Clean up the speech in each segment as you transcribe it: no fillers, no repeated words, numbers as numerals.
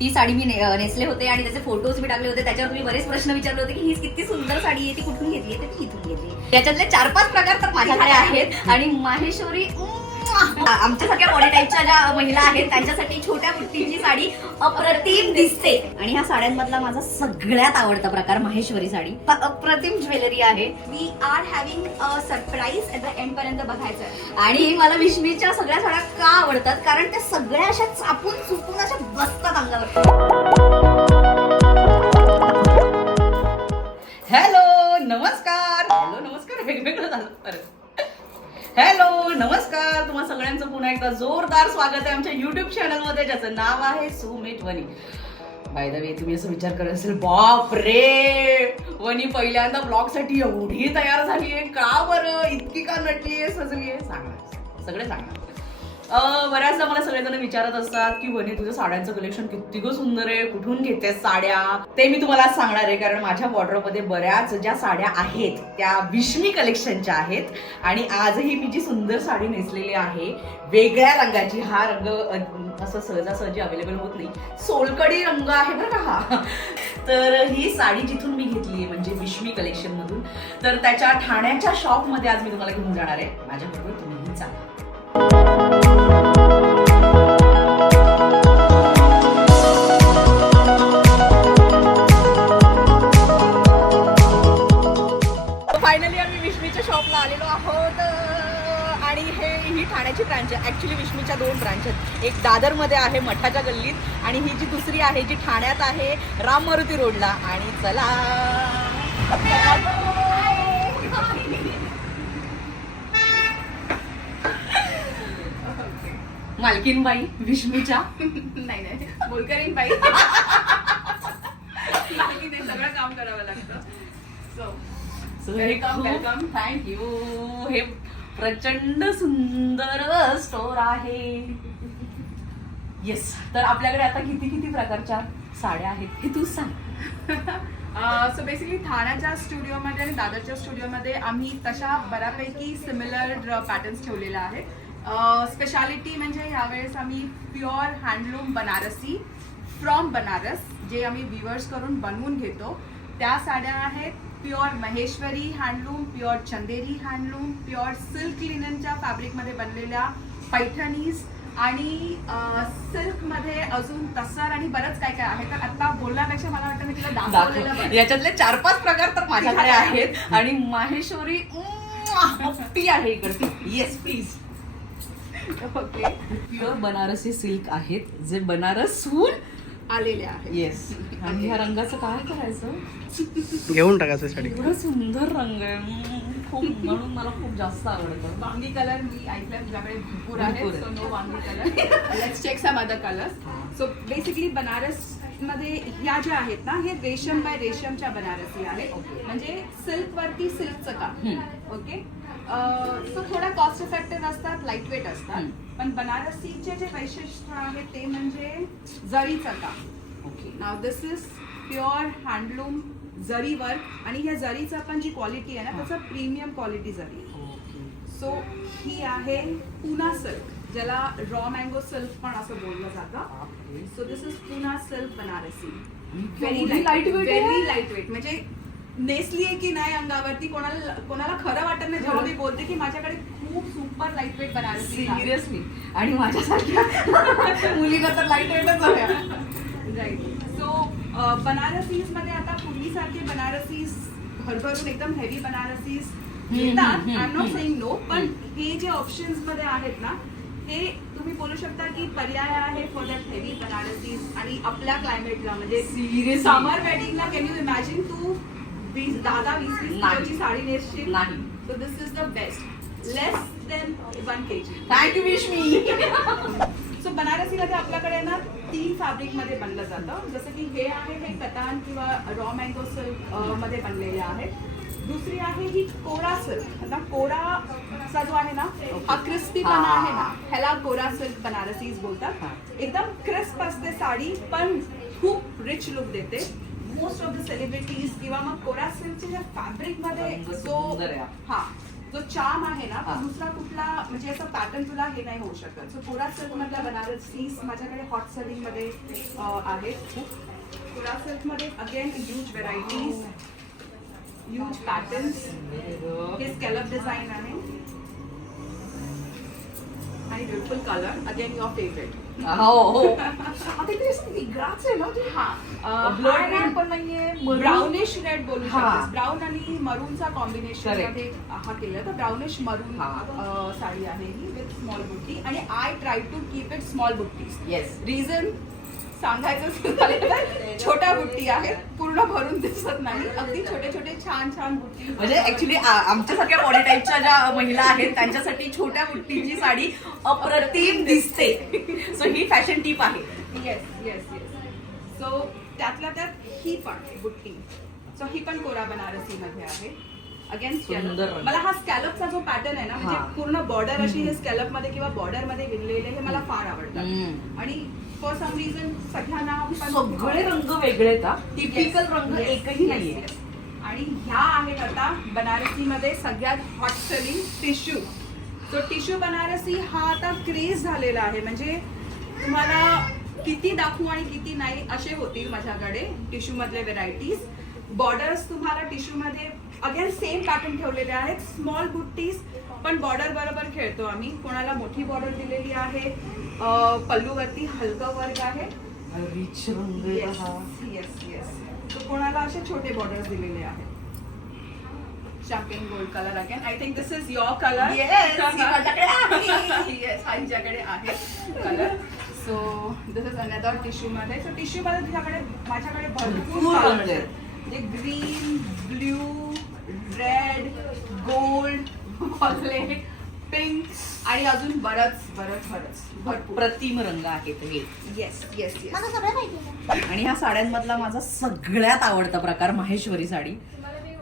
ती साडी मी नेसले होते आणि त्याचे फोटोज मी टाकले होते. त्याच्यावर तुम्ही बरेच प्रश्न विचारले होते की ही किती सुंदर साडी आहे, ती कुठून घेतली, तर ती इथून घेतली. त्याच्यातले 4-5 प्रकार तर माझ्याकडे आहेत. आणि माहेश्वरी आमच्यासारख्या बॉडी टाईपच्या ज्या महिला आहेत त्यांच्यासाठी छोट्या बुट्टीची साडी अप्रतिम दिसते. आणि ह्या साड्यांमधला माझा सगळ्यात आवडता प्रकार माहेश्वरी साडी. अप्रतिम ज्वेलरी आहे. We are having a surprise at the end पर्यंत बघायचं. आणि मला विष्मीच्या सगळ्या साड्या का आवडतात, कारण त्या सगळ्या अशा चापून चुपून अशा बसतात अंगावर. हॅलो नमस्कार. वेगवेगळं झालं परत. हॅलो नमस्कार, तुम्हा सगळ्यांचं पुन्हा एकदा जोरदार स्वागत आहे आमच्या युट्यूब चॅनल मध्ये, ज्याचं नाव आहे सुमित वनी. बाय द वे, तुम्ही असं विचार करत असेल, बाप रे वनी पहिल्यांदा ब्लॉग साठी एवढी तयार झालीये का बरं, इतकी का नटलीये, सजलीये? सांगणार, सगळे सांगणार. बऱ्याचदा मला सगळेजण विचारत असतात की वनी तुझं साड्यांचं कलेक्शन किती ग सुंदर आहे, कुठून घेतेस साड्या? ते मी तुम्हाला सांगणार आहे, कारण माझ्या वॉर्डरोबमध्ये बऱ्याच ज्या साड्या आहेत त्या विष्मी कलेक्शनच्या आहेत. आणि आजही मी जी सुंदर साडी नेसलेली आहे वेगळ्या रंगाची, हा रंग असं सहजासहजी अवेलेबल होत नाही, सोलकडी रंग आहे बरं का हा. तर ही साडी जिथून मी घेतली म्हणजे विष्मी कलेक्शन मधून, तर त्याच्या ठाण्याच्या शॉप मध्ये आज मी तुम्हाला घेऊन जाणार आहे. माझ्याबरोबर तुम्हीही चाला. फायनली आम्ही विष्मीच्या शॉपला आलेलो आहोत. आणि ही ठाण्याची ब्रांच आहे. ऍक्च्युली विष्मीच्या 2 ब्रांच आहेत, एक दादरमध्ये आहे मठाच्या गल्लीत, आणि ही जी दुसरी आहे जी ठाण्यात आहे राम मारुती रोडला. आणि चला मालकीन बाई विष्मीच्या नाही बोलकरीन बाई. मालकीने सगळं काम करावं लागतं. Welcome, thank you. हे प्रचंड सुंदर स्टोर आहे. येस, तर आपल्याकडे आता किती किती प्रकारच्या साड्या आहेत हे तू सांग. सो बेसिकली ठाण्याच्या स्टुडिओमध्ये आणि दादरच्या स्टुडिओमध्ये आम्ही तशा बऱ्यापैकी सिमिलर पॅटर्न्स ठेवलेल्या आहेत. स्पेशालिटी म्हणजे यावेळेस आम्ही pure handloom Banarasi from Banaras, जे आम्ही विवर्स करून बनवून घेतो, त्या साड्या आहेत. प्युअर महेश्वरी हँडलूम, प्युअर चंदेरी हँडलूम, प्युअर सिल्क लिननच्या फॅब्रिकमध्ये बनलेल्या पैठणीज, आणि सिल्कमध्ये अजून तसर आणि बरंच काय काय आहे. तर आता बोलण्यापेक्षा मला वाटतं मी तुला दाखवलेलं बरं. याच्यातले 4-5 प्रकार तर माझ्याकडे आहेत. आणि माहेश्वरी ती आहे इकडची. Yes please. Okay, pure Banarasi silk आहेत जे बनारसहून आलेले आहेत. येस. आणि ह्या रंगाचं काय करायचं, घेऊन टाकायचं साडी. एवढं सुंदर रंग आहे खूप, म्हणून मला खूप जास्त आवडतं. वांगी कलर मी ऐकलं तुझ्याकडे भरपूर आहे, भरपूर आहे. सो नो वांगी colour. Let's check some other colours. So basically Banaras मध्ये ह्या ज्या आहेत ना, हे रेशम बाय रेशमच्या बनारसी आहेत. म्हणजे सिल्क वरती सिल्कचं काम. ओके, सो थोडा कॉस्ट इफेक्टिव्ह असतात, लाईट वेट असतात. पण बनारसीचे जे वैशिष्ट्य आहे ते म्हणजे जरीचं काम. Okay, now this is pure handloom zari work, आणि ह्या जरीचा पण जी क्वालिटी आहे ना त्याचा प्रीमियम क्वालिटी जरी. सो ही आहे पुना सिल्क, ज्याला रॉ मँगो सिल्क पण असं बोललं जातं. So this is Poona silk Banarasi. Very light weight, very light weight. म्हणजे नेसली आहे की नाही अंगावरती कोणाला खरं वाटत नाही जेव्हा मी बोलते की माझ्याकडे खूप super light weight Banarasi. Seriously. आणि माझ्यासारख्या मुलीला तर लाईट वेटच हव्या. राईट. सो बनारसीज मध्ये आता पूर्वीसारखे बनारसीज भरभरून एकदम हेवी बनारसीज येतात. I am not saying no, पण हे जे ऑप्शन्स मध्ये आहेत ना, हे तुम्ही बोलू शकता की पर्याय आहे फॉर दॅट हेवी बनारसीज. आणि आपल्या क्लायमेटला म्हणजे सिरियसली समर वेडिंगला कॅन यू इमॅजिन तू 10-20 किलोची साडी नेसशील नाही. So this is the best. Less than 1 kg. Thank you Vishmi. So बनारसीमध्ये आपल्याकडे ना 3 फॅब्रिक मध्ये बनलं जातं. जसं की हे आहे, हे कतान किंवा रॉ मँगो सिल्क मध्ये बनलेले आहेत. दुसरी आहे ही कोरा सिल्क. आता कोराचा जो आहे ना, हा क्रिस्पीपणा आहे ना, ह्याला कोरा सिल्क बनारसीज बोलतात. एकदम क्रिस्प असते साडी, पण खूप रिच लुक देते. मोस्ट ऑफ द सेलिब्रिटीज किंवा मग कोरा सिल्कच्या फॅब्रिक मध्ये जो जो चाम आहे ना हा. तो दुसरा कुठला म्हणजे असं पॅटर्न तुला हे नाही होऊ शकत. सो कोरा सिल्क मधल्या बनारसी माझ्याकडे हॉट सेलिंग मध्ये आहेत खूप. कोरा सिल्क मध्ये again huge varieties, huge patterns. हे स्कॅलप डिझाईन आहे आणि beautiful colour, again your favourite. हो हो आता ते असं वेगळाच आहे ना ते. ब्लड रेड पण नाहीये, ब्राउनिश रेड बोलू हा. शकतेस. ब्राऊन आणि मरूनचा कॉम्बिनेशन Correct. मध्ये हा केला. तर ब्राउनिश मरून हा. साडी आहे ही विथ स्मॉल बुट्टी आणि I try to keep it small बुट्टीज. येस. रिझन सांगायचं झालं तर छोट्या बुट्टी आहेत, पूर्ण भरून दिसत नाही. अगदी छोटे छोटे छान छान बुट्टी. म्हणजे ऍक्च्युली आमच्यासारख्या बॉडी टाईपच्या ज्या महिला आहेत त्यांच्यासाठी छोट्या बुट्टीची साडी अप्रतिम दिसते. सो ही फॅशन टीप आहे. Yes yes yes. सो त्यातल्या त्यात ही पण बुट्टी. सो ही पण कोरा बनारसी मध्ये आहे. अगेन सुंदर रंग. मला हा स्कॅलपचा जो पॅटर्न आहे ना, म्हणजे हा. पूर्ण बॉर्डर अशी हे स्कॅलप मध्ये किंवा बॉर्डर मध्ये विणलेले हे मला फार आवडतात. हम्म. आणि फॉर सम रिझन सगळ्यांना सगळे रंग वेगळे आहेत हा. टिपिकल Yes, रंग yes, एकही yes, नाहीये. yes. आणि ह्या आहेत आता बनारसी मध्ये सगळ्यात हॉट सेलिंग टिश्यू. तो टिश्यू बनारसी हा आता क्रेज झालेला आहे. म्हणजे तुम्हाला किती दाखवू आणि किती नाही असे होतील माझ्याकडे टिश्यू मधले व्हेरायटीज. बॉर्डर्स तुम्हाला टिश्यू मध्ये अगेन सेम पॅटर्न ठेवलेले आहेत. स्मॉल बुट्टीज पण बॉर्डर बरोबर खेळतो आम्ही. कोणाला मोठी बॉर्डर दिलेली आहे. पल्लूवरती हलकं वर्क आहे. रिच रंग आहे येस हा. Yes yes. तर कोणाला असे छोटे बॉर्डर्स दिलेले आहेत. Champagne gold colour again. I think this is your colour. Yes, ही माझ्याकडे आहे. येस, हा हिच्याकडे आहे colour. So this is another tissue मध्ये. सो टिश्यू मध्ये माझ्याकडे भरपूर भरपूर रंग कलर्स आहेत. म्हणजे green, blue, red, gold, violet, pink आणि अजून बरंच भरपूर. प्रतिम रंग आहेत हे. Yes yes yes. आणि ह्या साड्यांमधला माझा सगळ्यात आवडता प्रकार माहेश्वरी साडी.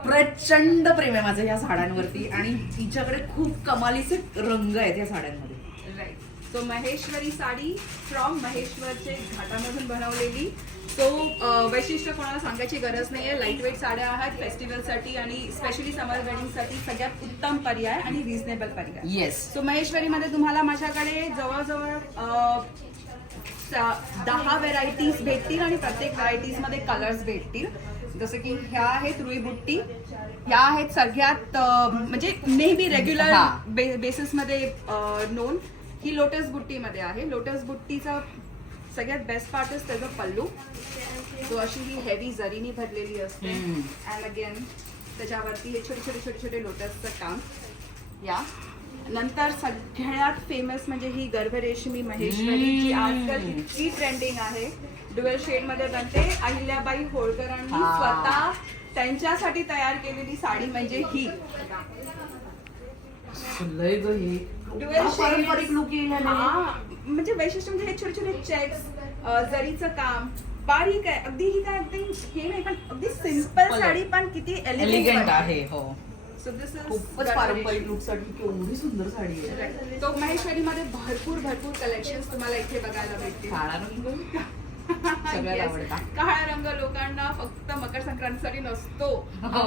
प्रचंड प्रेम आहे माझं ह्या साड्यांवरती आणि तिच्याकडे खूप कमालीचे रंग आहेत या साड्यांमध्ये. Right. So Maheshwari sari from महेश्वरचे घाटामधून बनवलेली. तो वैशिष्ट्य कोणाला सांगायची गरज नाहीये. लाईट वेट साड्या आहेत फेस्टिवलसाठी आणि स्पेशली समर वेडिंगसाठी सगळ्यात उत्तम पर्याय आणि रिझनेबल पर्याय. येस. सो महेश्वरीमध्ये तुम्हाला माझ्याकडे जवळजवळ 10 व्हेरायटीज भेटतील आणि प्रत्येक व्हेरायटीज मध्ये कलर्स भेटतील. जसं की ह्या आहेत रुई बुट्टी. ह्या आहेत सगळ्यात म्हणजे नेहमी रेग्युलर हा. बेसिस मध्ये नोन. ही लोटस बुट्टीमध्ये आहे. लोटस बुट्टीचा सगळ्यात बेस्ट पार्ट इज त्याचा पल्लू. तो अशी ही हेवी जरीनी भरलेली असते. अँड अगेन त्याच्यावरती हे छोटे छोटे छोटे छोटे लोटसचं काम. या नंतर सगळ्यात फेमस म्हणजे ही गर्भरेशमी महेश्वरी जी आजकाल इतकी ट्रेंडिंग आहे. ड्युअल शेड मध्ये बनते. अहिल्याबाई होळकरांनी हा. स्वतः त्यांच्यासाठी तयार केलेली साडी म्हणजे ही ड्युअल पारंपरिक लुक येईल म्हणजे वैशिष्ट्य म्हणजे हे छोटे छोटे चेक्स, जरीचं काम बारीक आहे. अगदी ही काय अगदी हे नाही पण अगदी सिंपल साडी पण किती एलिगंट आहे. हो. सो दिस खूपच पारंपरिक लुक साठी केवढी सुंदर साडी आहे. तो महेश्वरीमध्ये भरपूर कलेक्शन्स तुम्हाला इथे बघायला भेटतील. काळा रंग सगळ्यात Yes. आवडता. काळा रंग लोकांना फक्त मकर संक्रांतीसाठी नसतो. हो.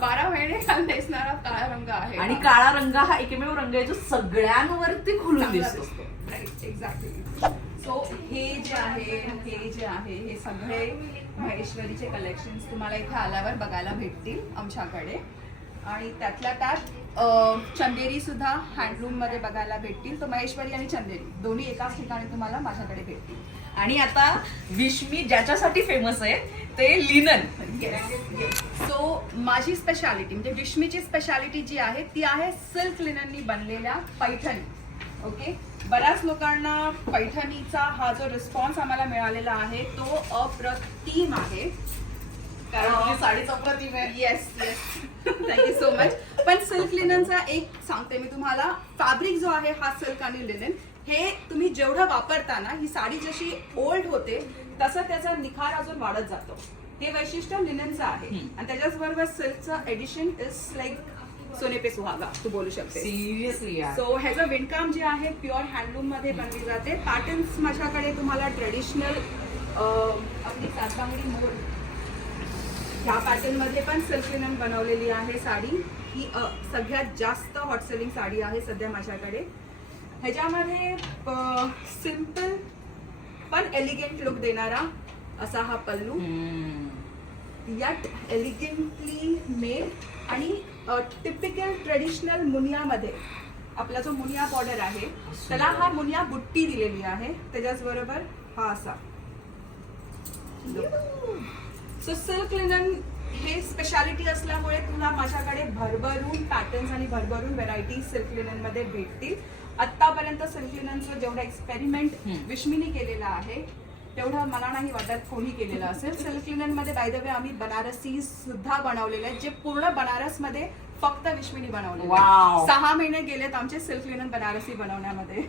12 महिने काल नेसणारा काळा रंग आहे. आणि काळा रंग हा एकमेव रंग आहे जो सगळ्यांवरती खुलून दिसतो. Right exactly. सो हे जे आहे हे सगळे महेश्वरीचे कलेक्शन्स तुम्हाला इथे आल्यावर बघायला भेटतील आमच्याकडे. आणि त्यातल्या त्यात चंदेरी सुद्धा हँडलूम मध्ये बघायला भेटतील. तर महेश्वरी आणि चंदेरी दोन्ही एकाच ठिकाणी तुम्हाला माझ्याकडे भेटतील. आणि आता विश्मी ज्याच्यासाठी फेमस आहे ते लिनन. सो माझी स्पेशालिटी म्हणजे विश्मीची स्पेशालिटी जी आहे ती आहे सिल्क लिनननी बनलेल्या पैठणी. ओके. बऱ्याच लोकांना पैठणीचा हा जो रिस्पॉन्स आम्हाला मिळालेला आहे तो अप्रतिम आहे. कारण साडीच अप्रतिम आहे. Yes yes. Thank you so much. पण सिल्क लिननचा एक सांगते मी तुम्हाला. फॅब्रिक जो आहे हा सिल्क आणि लिनन हे तुम्ही जेवढं वापरता ना ही साडी जशी ओल्ड होते तसं त्याचा निखार अजून वाढत जातो. हे वैशिष्ट्य लिननचं आहे. आणि त्याच्याच बरोबर सिल्कचं एडिशन इज लाईक सोने पे सुहागा तू बोलू शकते. सिरियसली. सो ह्याचं विणकाम जे आहे प्युअर हँडलूम मध्ये बनली जाते. पॅटर्न्स माझ्याकडे तुम्हाला ट्रेडिशनल आपली सातबांगडी मोर ह्या पॅटर्न मध्ये पण सिल्क लिनन बनवलेली आहे साडी. ही सगळ्यात जास्त हॉट सेलिंग साडी आहे सध्या माझ्याकडे. ह्याच्यामध्ये सिम्पल पण एलिगंट लुक देणारा असा हा पल्लू, यात एलिगंटली मेड आणि टिपिकल ट्रेडिशनल मुनियामध्ये आपला जो मुनिया बॉर्डर आहे त्याला हा मुनिया बुट्टी दिलेली आहे. त्याच्याच बरोबर हा असा. सो सिल्क लिनन हे स्पेशालिटी असल्यामुळे तुला माझ्याकडे भरभरून पॅटर्न्स आणि भरभरून व्हेरायटी सिल्क लिनन मध्ये भेटतील. आतापर्यंत सिल्क लिननचं जेवढं एक्सपेरिमेंट विश्मीने केलेलं आहे तेवढं मला नाही वाटत कोणी केलेलं असेल. सिल्क लिनन मध्ये बाय द वे आम्ही बनारसी सुद्धा बनवलेले आहेत, जे पूर्ण बनारस मध्ये फक्त विश्मीने बनवले. 6 महिने गेलेत आमचे सिल्क लिनन बनारसी बनवण्यामध्ये.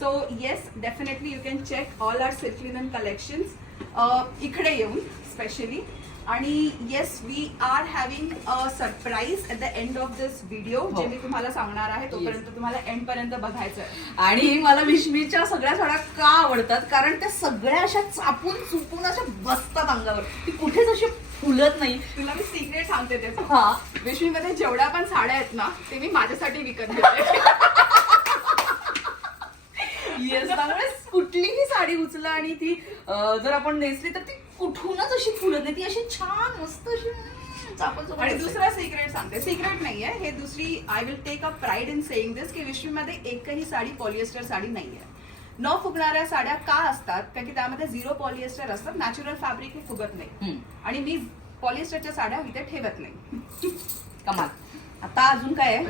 So yes, definitely you can check all our silk linen collections इकडे येऊन स्पेशली. आणि yes, we are having a surprise at the end of this video, जे मी तुम्हाला सांगणार आहे. तोपर्यंत तुम्हाला एंड पर्यंत बघायचं आहे. आणि मला विश्मीच्या सगळ्या साड्या का आवडतात, कारण त्या सगळ्या अशा चापून चुपून अशा बसतात अंगावर, ती कुठेच अशी फुलत नाही. तुला मी सिक्रेट सांगते त्याचं. हा, विश्मीमध्ये जेवढ्या पण साड्या आहेत ना ते मी माझ्यासाठी विकत घेते. येस, त्यामुळे कुठलीही साडी उचला आणि ती जर आपण नेसली तर ती कुठूनच अशी फुलत नाही, ती अशी छान मस्त अशी चापून. आणि दुसरा सिक्रेट सांगते, सिक्रेट नाहीये हे, दुसरी I will take a pride in saying this की विश्मीमध्ये एकही साडी पॉलिएस्टर साडी नाहीये. न फुगणाऱ्या साड्या का असतात, कारण की त्यामध्ये 0 पॉलिएस्टर असतात. नॅचरल फॅब्रिक हे फुगत नाही आणि मी पॉलिएस्टरच्या साड्या इथे ठेवत नाही. कमाल. आता अजून काय आहे?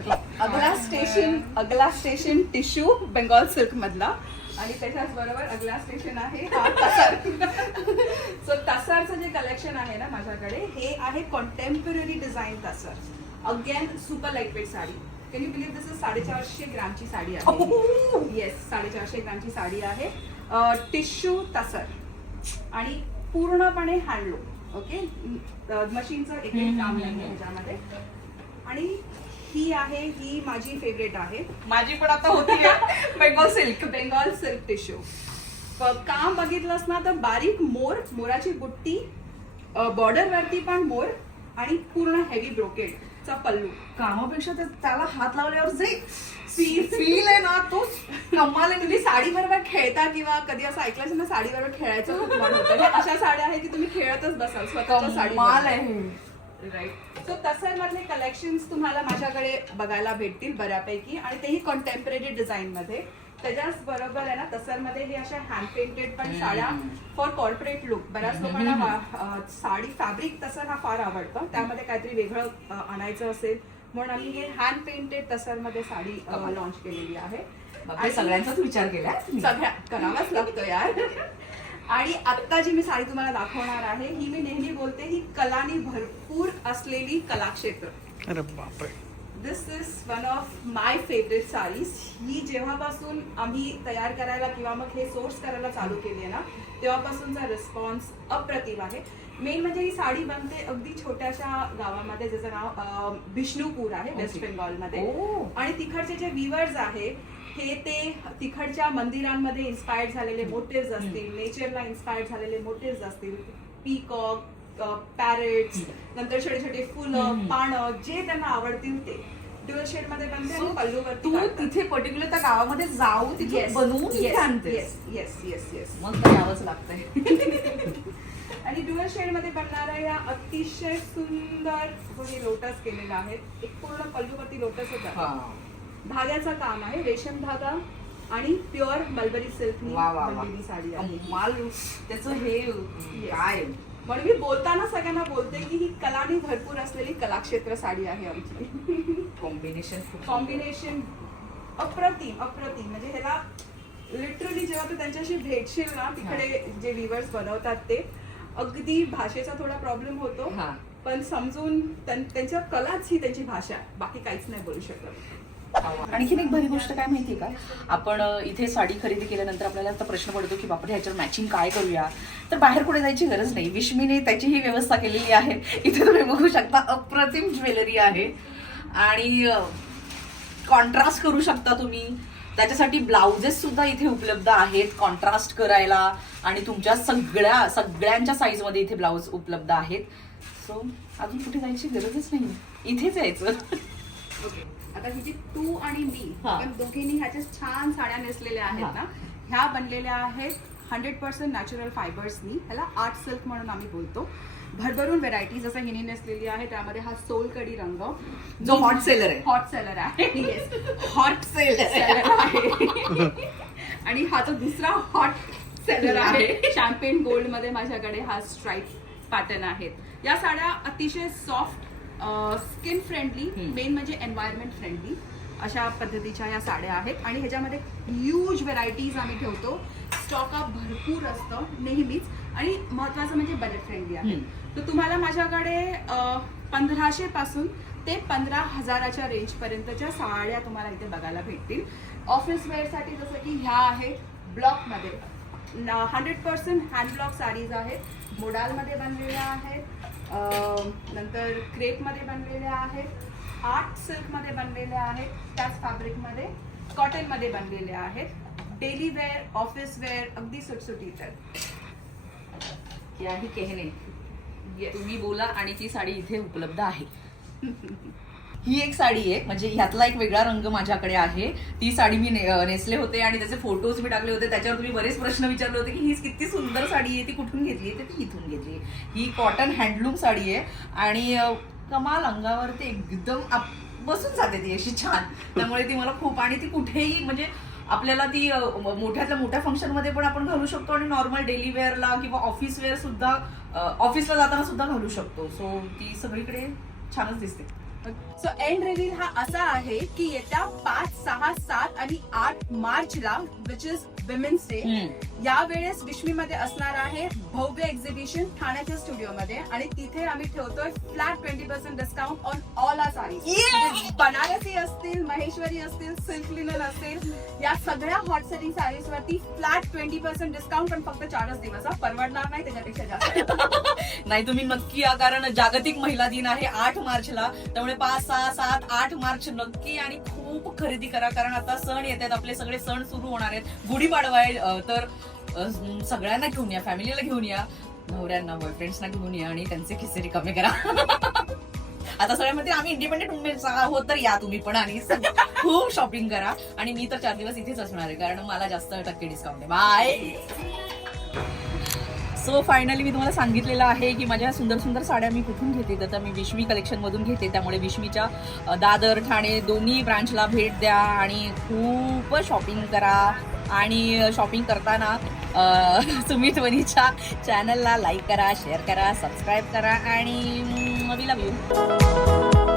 अगला स्टेशन टिश्यू बेंगॉल सिल्क मधला, आणि त्याच्याच बरोबर अगला स्टेशन आहे हा तसर. सो तसरचं जे कलेक्शन आहे ना माझ्याकडे, हे आहे contemporary design tussar. Again super light weight sari. Can you believe this is 450 ग्रॅमची साडी आहे. येस, 450 ग्रॅमची साडी आहे. टिश्यू तसर आणि पूर्णपणे हँडलूम. ओके, मशीनचं एक काम नाही ह्याच्यामध्ये. आणि ही माझी फेवरेट आहे. माझी पण आता होती बेंगॉल सिल्क टिश्यू. काम बघितलंस ना तर बारीक मोराची बुट्टी, बॉर्डर वरती पण मोर आणि पूर्ण हेवी ब्रोकेडचा पल्लू. कामापेक्षा त्याला हात लावल्यावर जे फील आहे ना तो कमाल आहे. तुम्ही साडी बरोबर खेळता किंवा कधी असं ऐकलं असेल ना साडी बरोबर खेळायचं खूप मन होतं. हे अशा साड्या आहेत की तुम्ही खेळतच बसाल स्वतःच्या साडी. कमाल आहे. राईट. सो तसर मधले कलेक्शन्स तुम्हाला माझ्याकडे बघायला भेटतील बऱ्यापैकी, आणि तेही कॉन्टेम्पररी डिझाईन मध्ये. त्याच्याच बरोबर आहे ना तसर मध्ये हे अशा हँड पेंटेड पण साड्या फॉर कॉर्पोरेट लुक. बऱ्याच लोकांना साडी फॅब्रिक तसर हा फार आवडतं, त्यामध्ये काहीतरी वेगळं आणायचं असेल म्हणून आम्ही हे हँड पेंटेड तसर मध्ये साडी लॉन्च केलेली आहे. आणि सगळ्यांचाच विचार केला, सगळ्या करावाच लागतो यार. आणि आता जी मी साडी तुम्हाला दाखवणार आहे ही मी नेहमी बोलते, ही कलानी भरपूर असलेली कलाक्षेत्र. अरे बापरे. This is one of my favourite saris. ही जेव्हापासून आम्ही तयार करायला किंवा मग हे सोर्स करायला चालू केली आहे ना तेव्हापासूनचा रिस्पॉन्स अप्रतिम आहे. मेन म्हणजे ही साडी बनते अगदी छोट्याशा गावामध्ये, ज्याचं नाव बिष्णुपूर आहे वेस्ट बेंगॉलमध्ये. आणि तिकडचे जे विवर्स आहे हे ते तिकडच्या मंदिरांमध्ये इन्स्पायर्ड झालेले मोटिव्स असतील, नेचरला इन्स्पायर्ड झालेले मोटिव्स असतील, पीकॉक, पॅरेट्स, नंतर छोटे छोटे फुलं, पानं, जे त्यांना आवडतील ते ड्युअल शेड मध्ये बनते आणि पल्लूवरती. तू तिथे पर्टिक्युलर त्या गावामध्ये जाऊन तिथे बनवून इथे आणतेस. येस मग तर यावंच लागतंय. आणि ड्युअल शेड मध्ये बनणाऱ्या या अतिशय सुंदर लोटस केलेला आहे. एक पूर्ण पल्लूवरती लोटस होता. धाग्याचं काम आहे, रेशम धागा आणि प्युअर मलबरी सिल्कनी बनलेली साडी आहे. माल त्याचं हे काय म्हणून मी बोलताना सगळ्यांना बोलते की ही कलानी भरपूर असलेली कलाक्षेत्र साडी आहे आमची. कॉम्बिनेशन अप्रतिम. म्हणजे ह्याला लिटरली जेव्हा तू त्यांच्याशी भेटशील ना तिकडे जे विवर्स बनवतात ते, अगदी भाषेचा थोडा प्रॉब्लेम होतो पण समजून त्यांच्या कलाच ही त्यांची भाषा, बाकी काहीच नाही बोलू शकत. आणखीन एक बरी गोष्ट काय माहितीये का, आपण इथे साडी खरेदी केल्यानंतर आपल्याला आता प्रश्न पडतो की बापरे ह्याच्यावर मॅचिंग काय करूया, तर बाहेर कुठे जायची गरज नाही. विश्मीने त्याचीही व्यवस्था केलेली आहे. इथे तुम्ही बघू शकता अप्रतिम ज्वेलरी आहे आणि कॉन्ट्रास्ट करू शकता तुम्ही. त्याच्यासाठी ब्लाउजेस सुद्धा इथे उपलब्ध आहेत कॉन्ट्रास्ट करायला, आणि तुमच्या सगळ्यांच्या साईजमध्ये इथे ब्लाउज उपलब्ध आहेत. सो अजून कुठे जायची गरजच नाही. इथेच यायचं. ओके, आता ही जी तू आणि मी हा. आपण दोघींनी ह्याच्या छान साड्या नेसलेल्या आहेत हा. ना, ह्या बनलेल्या आहेत 100% नॅचरल फायबर्सनी. ह्याला आर्ट सिल्क म्हणून आम्ही बोलतो. भरभरून व्हेरायटी जसं हिने नेसलेली आहे, त्यामध्ये हा सोलकडी रंग जो hot seller आहे. हॉट सेलर आहे. येस हॉट सेलर आहे. आणि हा जो दुसरा हॉट सेलर आहे शॅम्पेन गोल्ड मध्ये माझ्याकडे हा स्ट्राईप पॅटर्न आहेत. या साड्या अतिशय सॉफ्ट, स्किन फ्रेंडली, मेन म्हणजे एन्व्हायरमेंट फ्रेंडली अशा पद्धतीच्या या साड्या आहेत. आणि ह्याच्यामध्ये ह्यूज व्हेरायटीज आम्ही ठेवतो. स्टॉक अप भरपूर असतं नेहमीच. आणि महत्वाचं म्हणजे बजेट फ्रेंडली आहे. तर तुम्हाला माझ्याकडे 1500 पासून ते 15,000च्या रेंज पर्यंतच्या साड्या तुम्हाला इथे बघायला भेटतील. ऑफिस वेअरसाठी जसं की ह्या आहेत ब्लॉकमध्ये 100% हँड ब्लॉक साडीज आहेत. मोडालमध्ये बनलेल्या आहेत, नंतर क्रेपमध्ये बनलेल्या आहेत, आर्ट सिल्कमध्ये बनलेल्या आहेत, त्याच फॅब्रिकमध्ये कॉटनमध्ये बनलेल्या आहेत. डेली वेअर, ऑफिस वेअर अगदी सुटसुटीत आहेत. याही कहने तुम्ही बोला आणि ती साडी इथे उपलब्ध आहे. ही एक साडी आहे, म्हणजे ह्यातला एक वेगळा रंग माझ्याकडे आहे. ती साडी मी नेसले होते आणि त्याचे फोटोज मी टाकले होते. त्याच्यावर तुम्ही बरेच प्रश्न विचारले होते की ही किती सुंदर साडी आहे, ती कुठून घेतली आहे. ती इथून घेतली. ही कॉटन हँडलूम साडी आहे आणि कमाल अंगावर ते एकदम बसून जाते ती अशी छान. त्यामुळे ती मला खूप, आणि ती कुठेही म्हणजे आपल्याला ती मोठ्यातल्या मोठ्या फंक्शन मध्ये पण आपण घालू शकतो आणि नॉर्मल डेली वेअरला किंवा ऑफिस वेअर सुद्धा, ऑफिसला जाताना सुद्धा घालू शकतो. सो ती सगळीकडे छानच दिसते. सो एंड रिव्हील हा असा आहे की येत्या 5, 6, 7 आणि 8 मार्चला विच इज विमेन्स डे, यावेळेस विश्मीमध्ये असणार आहे भव्य एक्झिबिशन ठाण्याच्या स्टुडिओमध्ये. आणि तिथे आम्ही ठेवतोय flat 20% discount on all our saris. Banarasi असतील, महेश्वरी असतील, सिल्क लिनन असतील, या सगळ्या हॉट सेलिंग साडीज वरती फ्लॅट 20% डिस्काउंट. पण फक्त 4च दिवस, परवडणार नाही त्याच्यापेक्षा जास्त. नाही, तुम्ही नक्की या, कारण जागतिक महिला दिन आहे 8 मार्चला. त्यामुळे 5, 6, 7, 8 मार्च नक्की आणि खूप खरेदी करा, कारण आता सण येत आहेत, आपले सगळे सण सुरू होणार आहेत. गुढीपाडवा आहे, तर सगळ्यांना घेऊन या, फॅमिलीला घेऊन या, नवऱ्यांना, बॉयफ्रेंड्सना घेऊन या आणि त्यांचे खिस्से रिकामे करा. आता सगळ्या म्हणते आम्ही इंडिपेंडेंट वुमेन्स आहोत, तर या तुम्ही पण आणि खूप शॉपिंग करा. आणि मी तर 4 दिवस इथेच असणार आहे, कारण मला जास्त टक्के डिस्काउंट आहे. बाय. सो फायनली मी तुम्हाला सांगितलेलं आहे की माझ्या सुंदर सुंदर साड्या मी कुठून घेते. तर मी विश्मी कलेक्शन मधून घेते. त्यामुळे विश्मीच्या दादर, ठाणे दोन्ही ब्रांचला भेट द्या आणि खूप शॉपिंग करा. आणि शॉपिंग करताना सुमित वनीच्या चॅनलला लाईक करा, शेअर करा, सबस्क्राईब करा आणि वी लव्ह यू.